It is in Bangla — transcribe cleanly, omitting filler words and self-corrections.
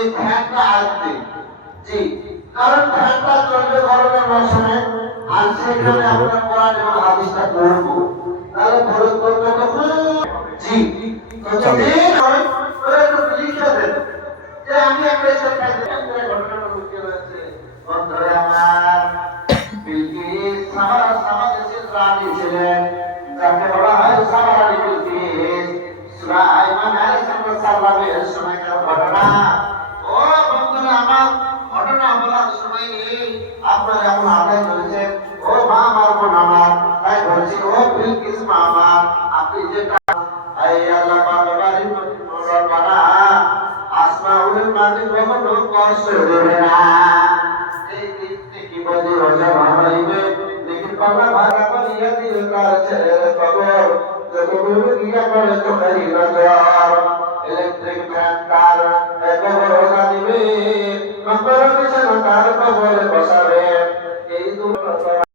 এই ফ্যানটা আসবে। জি, কারণ ফ্যানটা চলবে গরমের মৌসুমে, আর সেখানে আমরা কোরআন এবং হাদিসটা পড়বো, তাহলে ফরজ করবে কখন? জি, যতদিন হয় ওরা একটু লিখে দেন যে আমি একটা এসব ঘটনাটা বুঝতে পেরেছি। বন্ধুরা আমার, বিলকিস সাবা দেশের রানী ছিলেন, যাকে বলা হয় সাবা রানী বিলকিস। সূরা ইমরান আলাইহিস সালামের সময়কার ঘটনা। ও বন্ধুরা আমার, ঘটনা বলার সময় নেই, আপনারা এমন আদায় করেছেন। ও মা আমার, বোন আমার, তাই বলছি, ও বিলকিস মা আমার, আপনি যে আই আল্লাহ বারবারই রব্বানা আসমাউল মালিক কখনো কষ্ট দেবে না। এই দিনটি কি বলি রজব হইবে, লেকিন বাবা ভাড়া করিয়া দিলে তার ছেলের খবর, যখন গিয়া করে চোখেরই নজর। ইলেকট্রিক ফ্যান তার কবর ওঠা দিবে, কবর বিছানো তার কবরে বসাবে